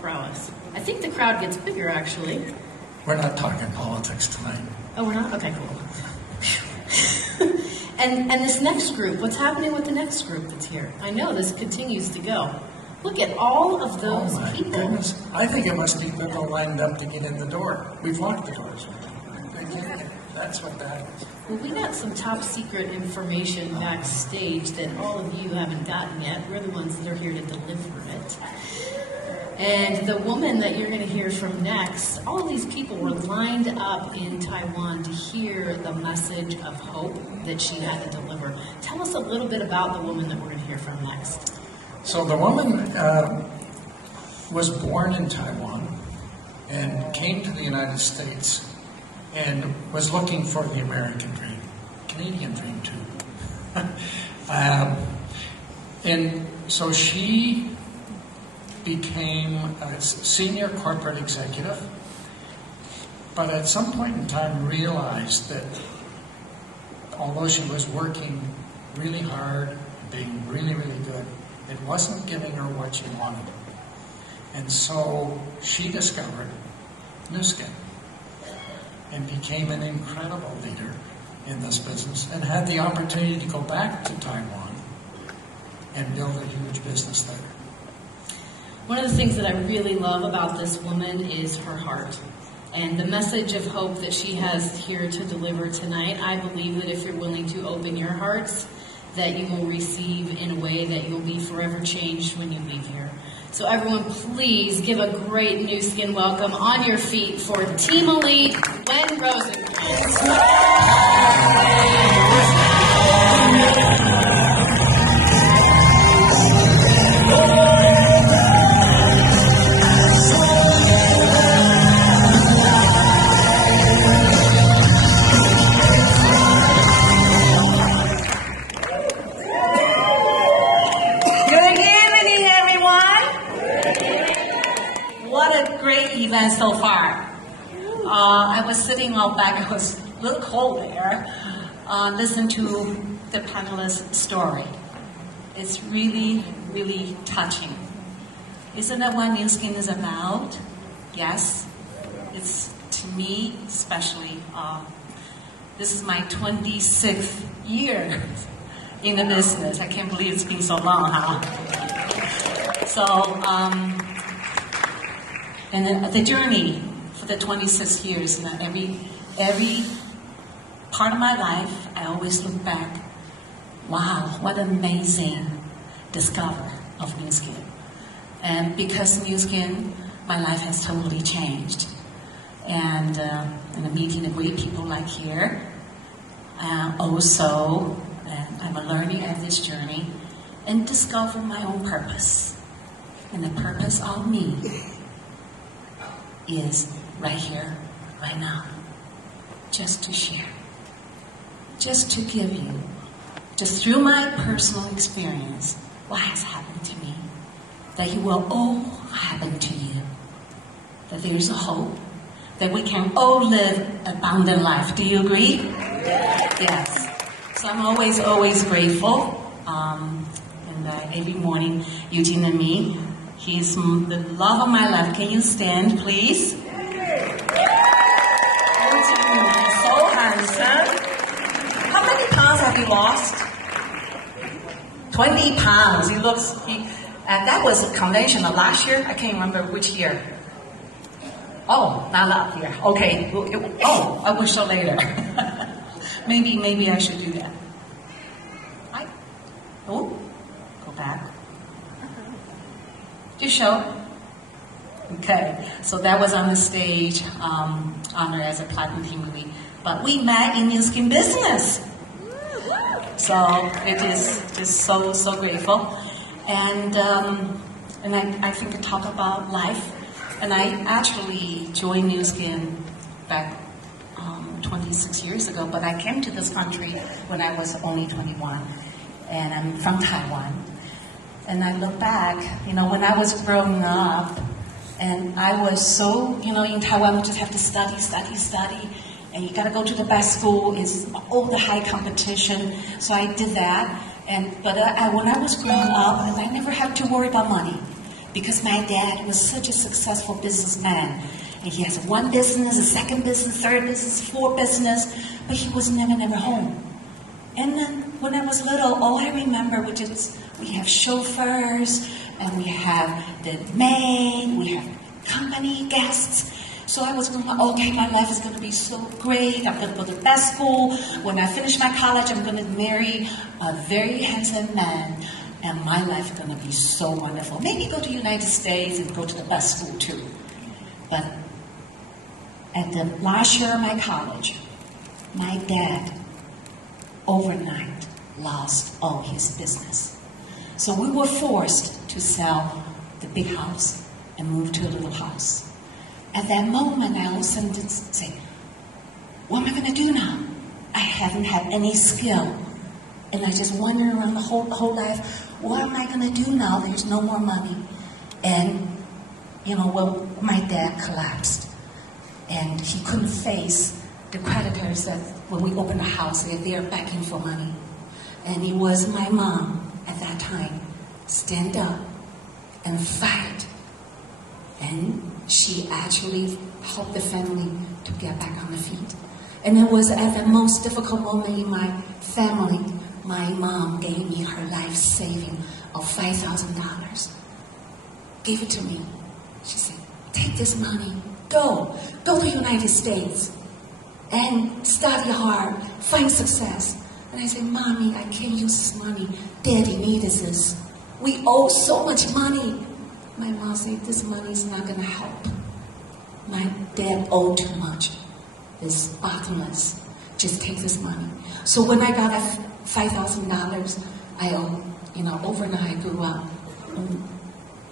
prowess. I think the crowd gets bigger, actually. We're not talking politics tonight. Oh, we're not? Okay, cool. and this next group, what's happening with the next group that's here? I know this continues to go. Look at all of those people. Goodness. I think it must be people lined up to get in the door. We've locked the doors. That's what that is. Well, we got some top secret information backstage that all of you haven't gotten yet. We're the ones that are here to deliver it. And the woman that you're going to hear from next, all these people were lined up in Taiwan to hear the message of hope that she had to deliver. Tell us a little bit about the woman that we're going to hear from next. So the woman was born in Taiwan and came to the United States and was looking for the American dream, Canadian dream too. And so she became a senior corporate executive, but at some point in time realized that although she was working really hard, being really, really good, it wasn't giving her what she wanted. And so she discovered Nu Skin and became an incredible leader in this business and had the opportunity to go back to Taiwan and build a huge business there. One of the things that I really love about this woman is her heart. And the message of hope that she has here to deliver tonight, I believe that if you're willing to open your hearts, that you will receive in a way that you'll be forever changed when you leave here. So everyone, please give a great Nu Skin welcome on your feet for Team Elite, Wen Rosencrance. Event so far. I was sitting out back, it was a little cold there, listen to the panelist's story. It's really, really touching. Isn't that what Nu Skin is about? Yes. It's, to me, especially, this is my 26th year in the business. I can't believe it's been so long, huh? So, and the journey for the 26 years, you know, every part of my life, I always look back, wow, what an amazing discovery of Nu Skin. And because of Nu Skin, my life has totally changed. And I'm meeting the great people like here. Also, I'm a learning of this journey and discover my own purpose. And the purpose of me is right here, right now, just to share, just to give you, just through my personal experience, what has happened to me, that it will all happen to you, that there is a hope, that we can all live abundant life. Do you agree? Yes. So I'm always grateful, and every morning, Eugene and me, he's the love of my life. Can you stand, please? He's so handsome. How many pounds have you lost? 20 pounds. He looks, that was conventional last year. I can't remember which year. Oh, not last year. Okay. Oh, I will show later. maybe I should do that. Go back. Just show. Okay, so that was on the stage, honored as a platinum team movie. But we met in Nu Skin business. So it is just so grateful. And I think I talk about life. And I actually joined Nu Skin back 26 years ago, but I came to this country when I was only 21. And I'm from Taiwan. And I look back, you know, when I was growing up, and I was so, you know, in Taiwan we just have to study, and you got to go to the best school. It's all the high competition. So I did that. But when I was growing up, and I never had to worry about money. because my dad was such a successful businessman. And he has one business, a second business, third business, fourth business, but he was never home. And then when I was little, all I remember was just, we have chauffeurs, and we have the maid, we have company guests. So I was going, okay, my life is going to be so great. I'm going to go to the best school. When I finish my college, I'm going to marry a very handsome man. And my life is going to be so wonderful. Maybe go to the United States and go to the best school too. But at the last year of my college, my dad overnight lost all his business. So we were forced to sell the big house and move to a little house. At that moment, I all of a sudden say, what am I going to do now? I haven't had any skill. And I just wander around the whole life. What am I going to do now? There's no more money. And, well, my dad collapsed. And he couldn't face the creditors that when we opened the house, they're begging for money. And it was my mom at that time stand up and fight. And she actually helped the family to get back on the feet. And it was at the most difficult moment in my family, my mom gave me her life saving of $5,000. Gave it to me. She said, take this money, go to the United States and study hard, find success. And I said, Mommy, I can't use this money. Daddy needs this. We owe so much money. My mom said, this money is not going to help. My dad owed too much. It's bottomless. Just take this money. So when I got that $5,000, I overnight I grew up and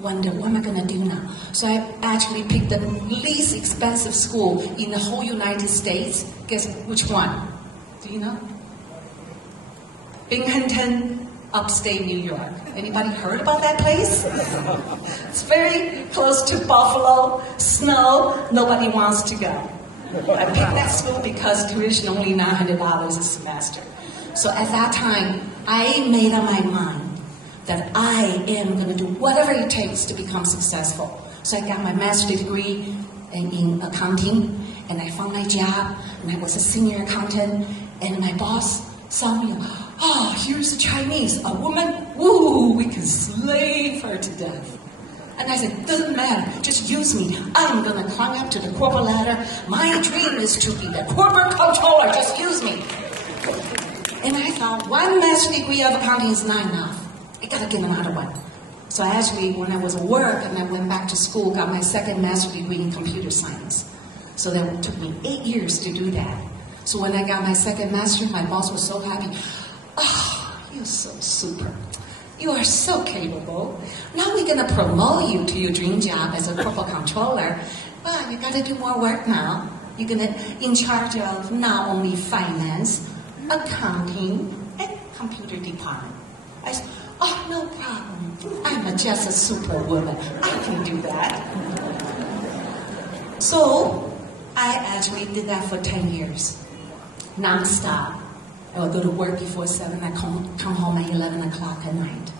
wonder, what am I going to do now? So I actually picked the least expensive school in the whole United States. Guess which one? Do you know? Binghamton, upstate New York. Anybody heard about that place? It's very close to Buffalo, snow, nobody wants to go. I picked that school because tuition only $900 a semester. So at that time, I made up my mind that I am going to do whatever it takes to become successful. So I got my master's degree in accounting, and I found my job, and I was a senior accountant, and my boss saw me, oh, here's a Chinese, a woman, woo, we can slave her to death. And I said, doesn't matter, just use me. I'm going to climb up to the corporate ladder. My dream is to be the corporate controller, just use me. And I thought, one master's degree of accounting is not enough. I got to get another one. So actually, when I was at work and I went back to school, got my second master's degree in computer science. So that took me 8 years to do that. So when I got my second master, my boss was so happy. Oh, you're so super. You are so capable. Now we're going to promote you to your dream job as a corporate controller. But you got to do more work now. You're going to in charge of not only finance, accounting, and computer department. I said, oh, no problem. I'm just a superwoman. I can do that. So I actually did that for 10 years, non-stop. I would go to work before 7. I come home at 11 o'clock at night.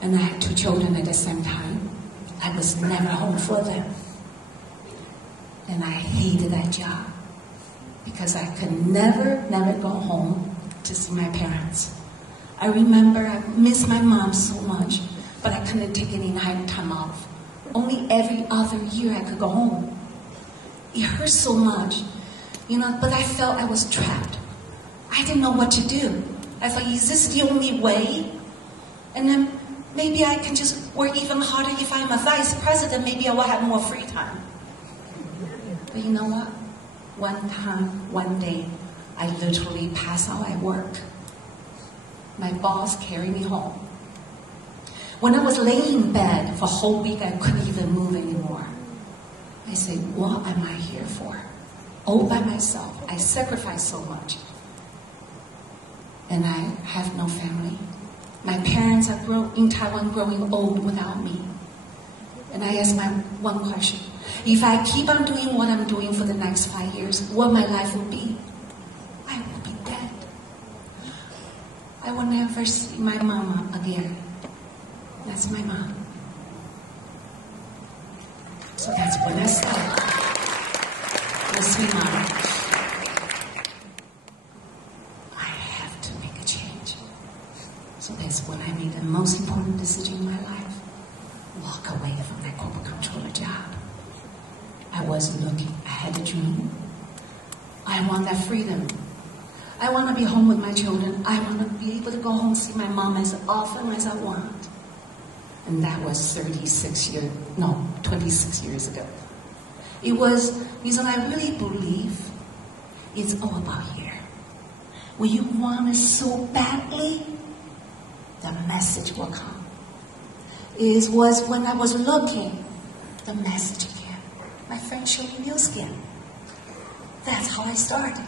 And I had 2 children at the same time. I was never home for them. And I hated that job because I could never go home to see my parents. I remember I missed my mom so much, but I couldn't take any night time off. Only every other year I could go home. It hurt so much, but I felt I was trapped. I didn't know what to do. I thought, is this the only way? And then maybe I can just work even harder if I'm a vice president. Maybe I will have more free time. But you know what? One day, I literally passed out at work. My boss carried me home. When I was laying in bed for a whole week, I couldn't even move anymore. I said, what am I here for? All by myself. I sacrificed so much. And I have no family. My parents are in Taiwan growing old without me. And I asked my one question. If I keep on doing what I'm doing for the next 5 years, what my life will be? I will be dead. I will never see my mama again. That's my mom. So that's when I started. Sweet mama, I have to make a change. So that's when I made the most important decision in my life. Walk away from that corporate controller job. I wasn't looking. I had a dream. I want that freedom. I want to be home with my children. I want to be able to go home and see my mom as often as I want. And that was 26 years ago. It was because I really believe it's all about here. When you want it so badly, the message will come. It was when I was looking, the message came. My friend showed me new skin. That's how I started.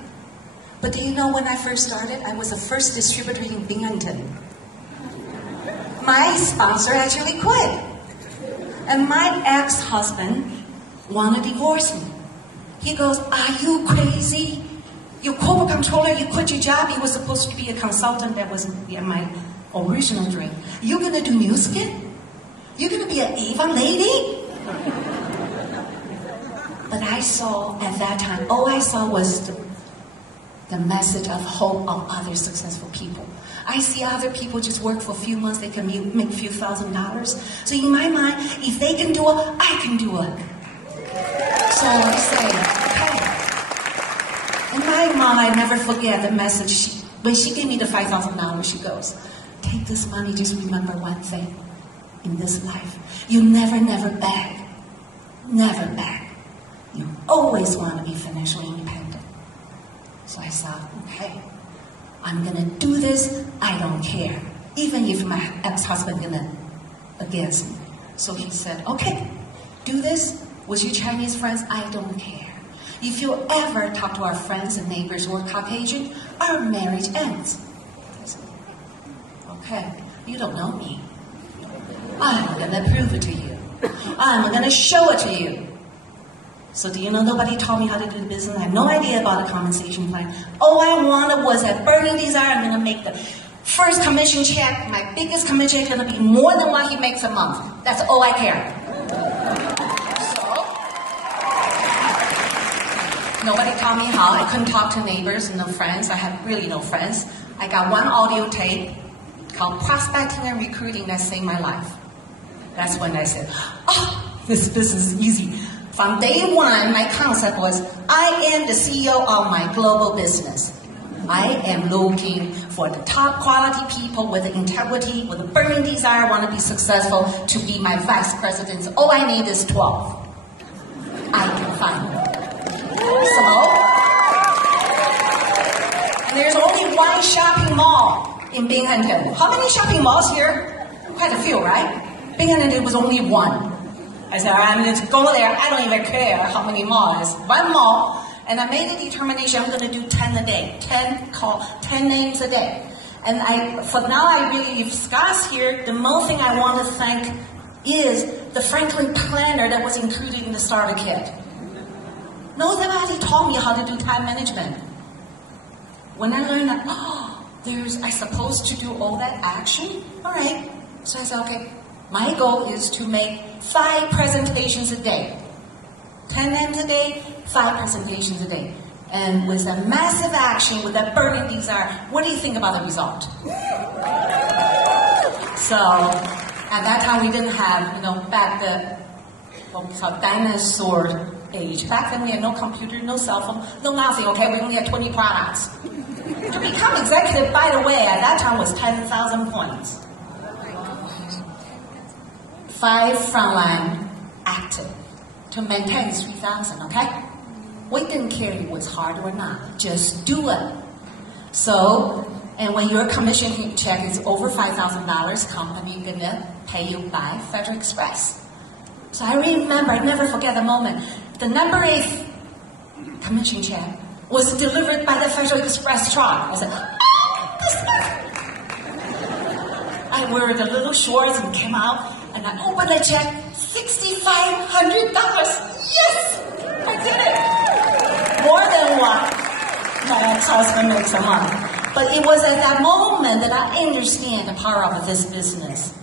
But do you know when I first started, I was the first distributor in Binghamton. My sponsor actually quit. And my ex-husband want to divorce me. He goes, are you crazy? You're corporate controller, you quit your job. He was supposed to be a consultant. That was my original dream. You're going to do new skin? You're going to be an Avon lady? But I saw at that time, all I saw was the message of hope of other successful people. I see other people just work for a few months, they can make a few $1,000s. So in my mind, if they can do it, I can do it. So I say, okay. In my mind, I never forget the message. When she gave me the $5,000, she goes, take this money, just remember one thing. In this life, you never beg. Never beg. You always want to be financially independent. So I thought, okay, I'm going to do this. I don't care. Even if my ex-husband is going to against me. So he said, okay, do this with your Chinese friends. I don't care. If you ever talk to our friends and neighbors who are Caucasian, our marriage ends. I said, okay, you don't know me. I'm going to prove it to you. I'm going to show it to you. So do you know nobody taught me how to do the business? I have no idea about a compensation plan. All I wanted was a burning desire. I'm going to make the first commission check. My biggest commission is going to be more than what he makes a month. That's all I care. So nobody taught me how. I couldn't talk to neighbors and no friends. I had really no friends. I got one audio tape called Prospecting and Recruiting that saved my life. That's when I said, oh, this business is easy. From day one, my concept was, I am the CEO of my global business. I am looking for the top quality people with the integrity, with the burning desire, want to be successful, to be my vice presidents. All I need is 12. I can find them. So, there's only one shopping mall in Binghamton. How many shopping malls here? Quite a few, right? Binghamton was only one. I said, I'm going to go there. I don't even care how many malls. One mall. And I made a determination, I'm going to do 10 a day. 10 names a day. And for now, if Scott's here, the most thing I want to thank is the Franklin planner that was included in the starter kit. Nobody taught me how to do time management. When I learned that, I'm supposed to do all that action? All right. So I said, okay. My goal is to make 5 presentations a day. 10 names a day, 5 presentations a day. And with a massive action, with a burning desire, what do you think about the result? So, at that time we didn't have, back what we call dinosaur age. Back then we had no computer, no cell phone, no nothing, okay? We only had 20 products. To become executive, by the way, at that time was 10,000 points. 5 frontline active. To maintain 3,000, okay? We didn't care if it was hard or not. Just do it. So, and when your commission check is over $5,000, company gonna pay you by Federal Express. So I remember, I never forget the moment. The number 8 commission check was delivered by the Federal Express truck. I said, oh, this I wore the little shorts and came out. And I opened the check, $6,500. Yes! I did it! More than what my ex-husband makes a month. But it was at that moment that I understand the power of this business.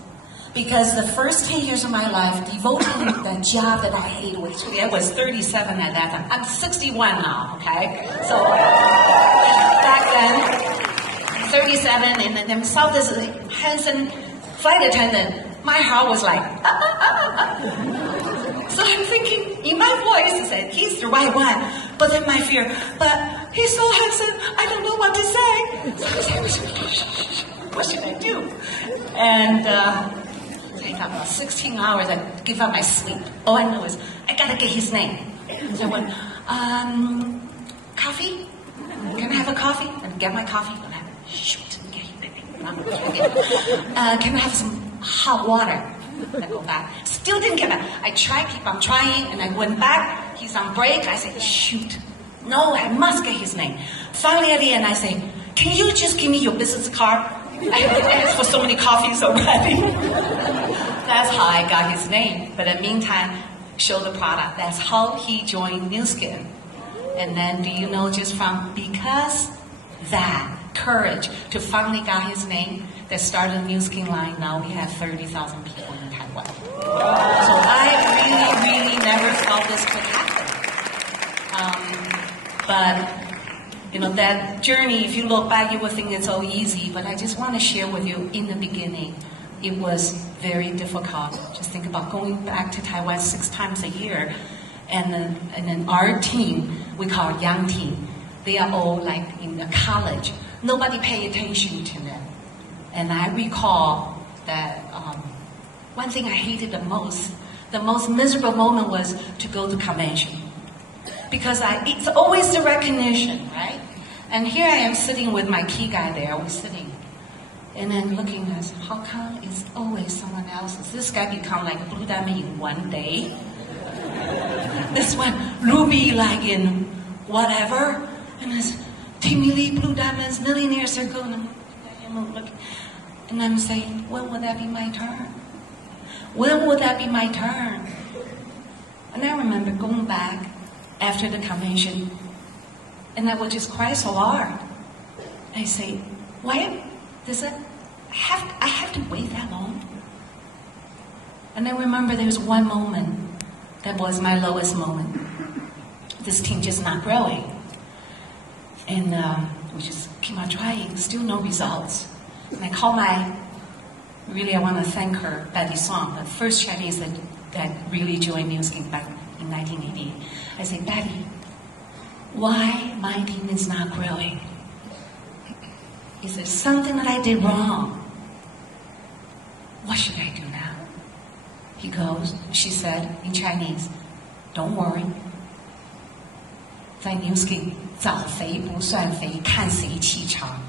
Because the first 10 years of my life, devoting the job that I hated, which I was 37 at that time. I'm 61 now, okay? So back then, 37, and then saw this handsome flight attendant. My heart was like, So I'm thinking, in my voice, I said, he's the right one. But then my fear, but he's so handsome, I don't know what to say. So I said, what should I do? And I got about 16 hours, I give up my sleep. All I know is, I gotta get his name. So I went, coffee? Can I have a coffee? And get my coffee. And I shoot, get his name. Can I have some hot water? I go back. Still didn't get back. I tried, keep on trying, and I went back. He's on break. I said, shoot. No, I must get his name. Finally, at the end, I say, can you just give me your business card? I have asked for so many coffees already. That's how I got his name. But in the meantime, show the product. That's how he joined Nu Skin. And then, do you know, just from because that courage to finally got his name, that started Nu Skin line. Now we have 30,000 people in Taiwan. So I really never thought this could happen. But you know, that journey, if you look back, you would think it's so easy. But I just want to share with you, in the beginning, it was very difficult. Just think about going back to Taiwan 6 times a year. And then our team, we call it young team. They are all like in the college. Nobody pay attention to them. And I recall that one thing I hated the most miserable moment was to go to convention. Because it's always the recognition, right? And here I am sitting with my key guy there, we're sitting. And then looking at, how come it's always someone else's? This guy become like Blue Diamond in one day. This one, Ruby like in whatever. And it's Timmy Lee, Blue Diamonds, Millionaire Circle. And I'm looking. And I'm saying, when will that be my turn? When will that be my turn? And I remember going back after the convention, and I would just cry so hard. I say, why does it I have to wait that long? And I remember there was one moment that was my lowest moment. This team just not growing. And we just keep on trying, still no results. And I call I want to thank her, Betty Song, the first Chinese that really joined Nu Skin back in 1980. I say, Betty, why my team is not growing? Is there something that I did wrong? What should I do now? She said in Chinese, don't worry. 在 Nu Skin 早肥不算肥，看谁气场.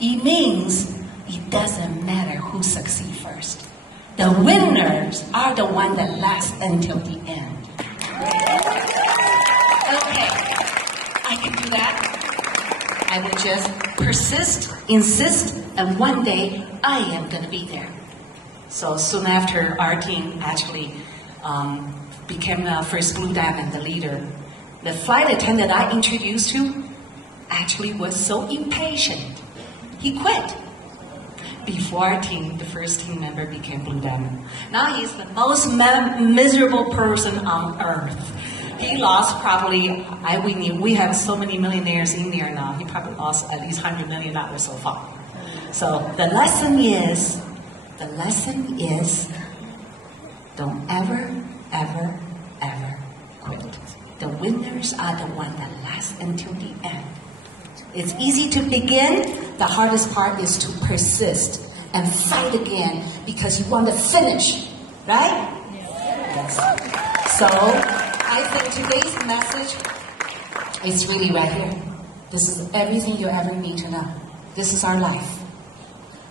It means it doesn't matter who succeeds first. The winners are the ones that last until the end. Okay, I can do that. I will just persist, insist, and one day I am going to be there. So soon after, our team actually became the first Blue Diamond, the leader. The flight attendant I introduced to actually was so impatient. He quit. Before our team, the first team member became Blue Diamond. Now he's the most miserable person on earth. He lost probably, we have so many millionaires in there now, he probably lost at least $100 million so far. So the lesson is, don't ever, ever, ever quit. The winners are the ones that last until the end. It's easy to begin. The hardest part is to persist and fight again because you want to finish, right? Yes. So I think today's message is really right here. This is everything you ever need to know. This is our life.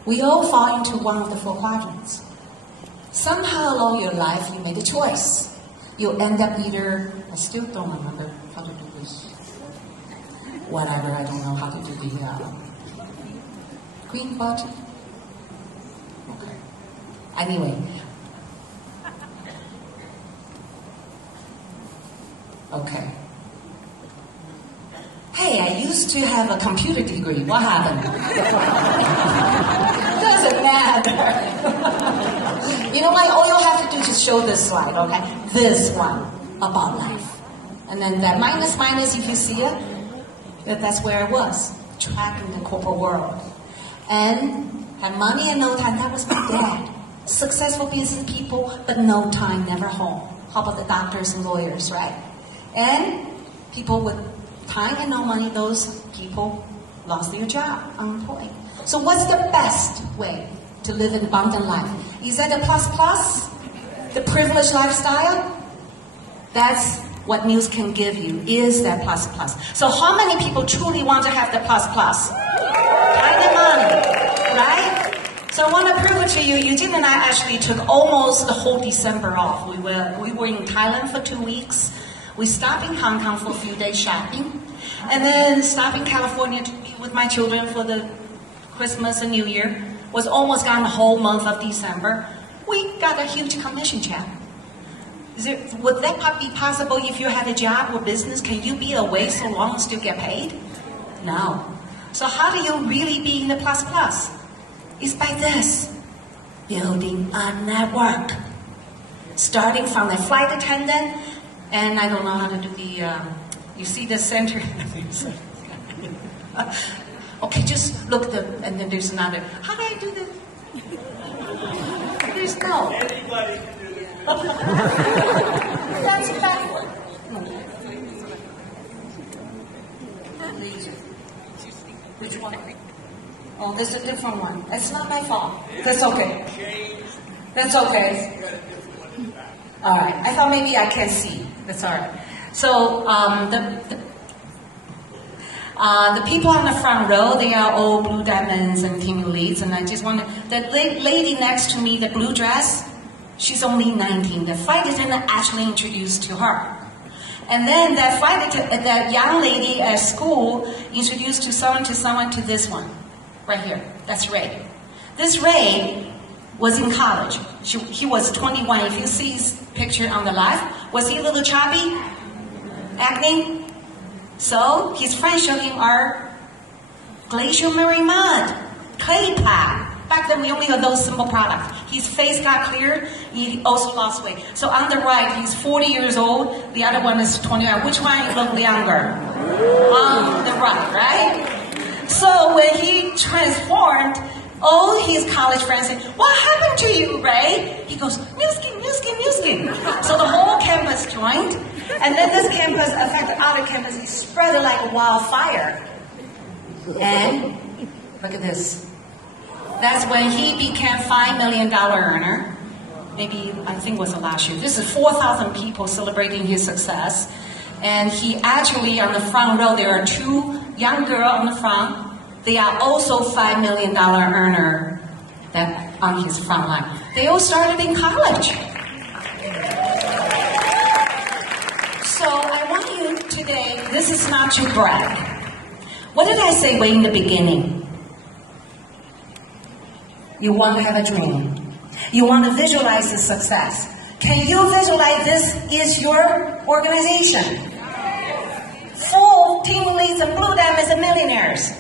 We all fall into one of the 4 quadrants. Somehow along your life, you make a choice. You'll end up either, I still don't remember how to do this. Whatever, I don't know how to do the green button. Okay. Anyway. Okay. Hey, I used to have a computer degree. What happened? Doesn't matter. You know what? All you have to do is just show this slide, okay? This one about life. And then that minus, if you see it, that's where I was, trapped in the corporate world. And had money and no time. That was my dad. Successful business people, but no time, never home. How about the doctors and lawyers, right? And people with time and no money, those people lost their job, unemployed. So what's the best way to live an abundant life? Is that the plus? The privileged lifestyle? That's what news can give you, is that plus. So how many people truly want to have the plus? Time and money, right? So I want to prove it to you. Eugene and I actually took almost the whole December off. We were in Thailand for 2 weeks. We stopped in Hong Kong for a few days shopping. And then stopped in California to be with my children for the Christmas and New Year. Was almost gone the whole month of December. We got a huge commission check. Would that be possible if you had a job or business? Can you be away so long and still get paid? No. So how do you really be in the plus? It's by this. Building a network. Starting from the flight attendant, and I don't know how to do the, you see the center? Okay, just look and then there's another. How do I do this? There's no. Anybody can do this. That's backward. Which one? Oh, there's a different one. That's not my fault. That's okay. That's okay. All right. I thought maybe I can see. That's all right. So the people on the front row, they are all blue diamonds and team leads. And I just want to, the lady next to me, the blue dress, she's only 19. The flight attendant actually introduced to her. And then that young lady at school introduced to someone to this one, right here. That's Ray. This Ray was in college. He was 21. If you see his picture on the left, was he a little chubby? Acne? So his friends showed him our glacial marine mud, clay pot. Back then we only had those simple products. His face got cleared. He also lost weight. So on the right, he's 40 years old. The other one is 21. Which one looked younger? On the right, right? So when he transformed, all his college friends said, "What happened to you, Ray?" He goes, "New skin, new skin, new skin." So the whole campus joined. And then this campus affected other campuses, spread like a wildfire. And look at this. That's when he became $5 million earner. Maybe, I think it was the last year. This is 4,000 people celebrating his success. And he actually, on the front row, there are 2 young girls on the front. They are also $5 million earner that on his front line. They all started in college. So I want you today, this is not to brag. What did I say way in the beginning? You want to have a dream. You want to visualize the success. Can you visualize this is your organization? Full team leads and blue diamonds and millionaires.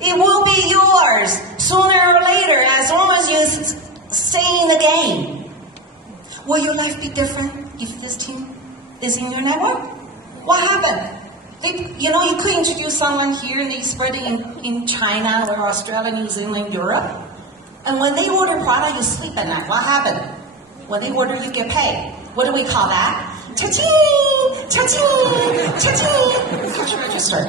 It will be yours sooner or later as long as you stay in the game. Will your life be different if this team is in your network? What happened? You could introduce someone here and they spread it in China or Australia, New Zealand, Europe. And when they order product, you sleep at night. What happened? When they order, you get paid. What do we call that? Cha-ching! Cha-ching! Cha-ching! Cash register.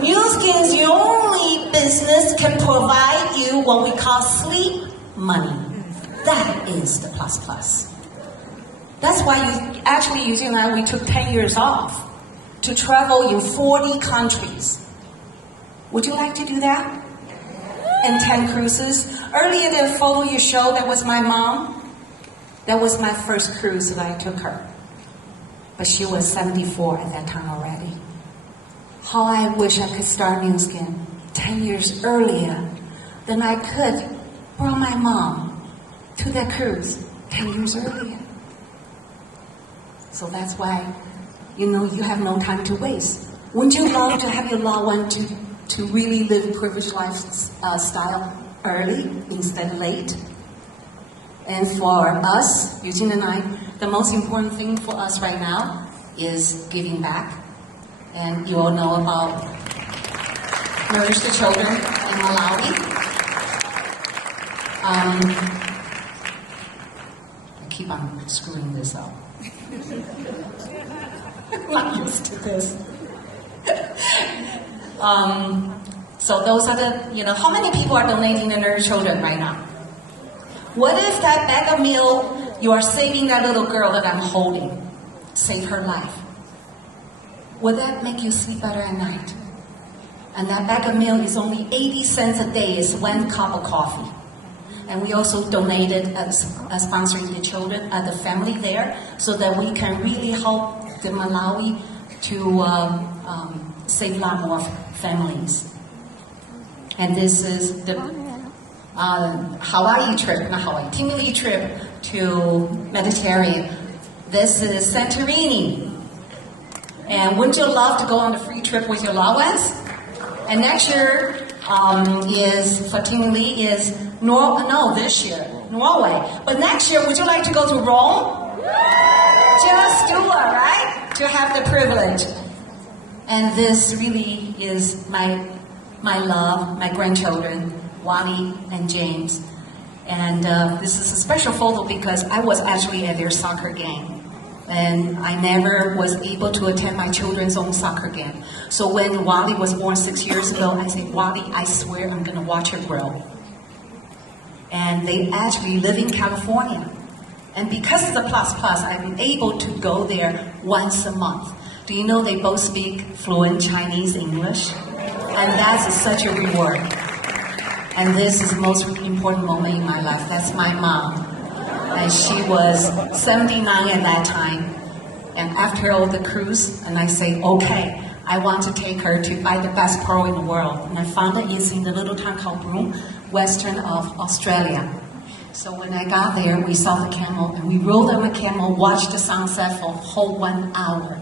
New Skin's your only business can provide you what we call sleep money. That is the plus. That's why you and I, we took 10 years off to travel in 40 countries. Would you like to do that? And 10 cruises. Earlier, the photo you showed, that was my mom. That was my first cruise that I took her. But she was 74 at that time already. How I wish I could start New Skin 10 years earlier than I could bring my mom to that cruise 10 years earlier. So that's why, you have no time to waste. Wouldn't you love to have your loved one to really live a privileged lifestyle early instead of late? And for us, Eugene and I, the most important thing for us right now is giving back. And you all know about Nourish the Children in Malawi. I keep on screwing this up. I'm not used to this. So those are the, how many people are donating to Nourish Children right now? What if that bag of meal, you are saving that little girl that I'm holding, save her life? Would that make you sleep better at night? And that bag of meal is only 80 cents a day, it's 1 cup of coffee. And we also donated, sponsoring the children, the family there, so that we can really help the Malawi to save a lot more families. And this is the Hawaii trip, not Hawaii, Timili trip to Mediterranean. This is Santorini. And wouldn't you love to go on a free trip with your loved ones? And next year is, for Timili, is this year, Norway. But next year, would you like to go to Rome? Just do it, right? To have the privilege. And this really is my love, my grandchildren, Wally and James. And this is a special photo because I was actually at their soccer game. And I never was able to attend my children's own soccer game. So when Wally was born 6 years ago, I said, Wally, I swear I'm going to watch her grow. And they actually live in California. And because of the Plus, I'm able to go there once a month. Do you know they both speak fluent Chinese, English? And that's such a reward. And this is the most important moment in my life. That's my mom. And she was 79 at that time. And after all the cruise, and I say, okay, I want to take her to buy the best pearl in the world. And I found it is in the little town called Broome, western of Australia. So when I got there, we saw the camel, and we rode on the camel, watched the sunset for a whole 1 hour.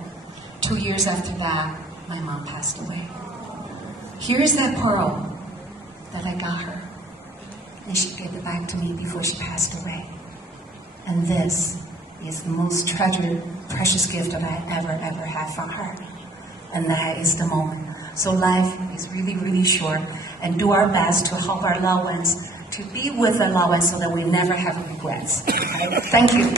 2 years after that, my mom passed away. Here's that pearl that I got her. And she gave it back to me before she passed away. And this is the most treasured, precious gift that I ever had from her. And that is the moment. So life is really, really short. And do our best to help our loved ones, to be with the loved ones so that we never have regrets. Okay? Thank you.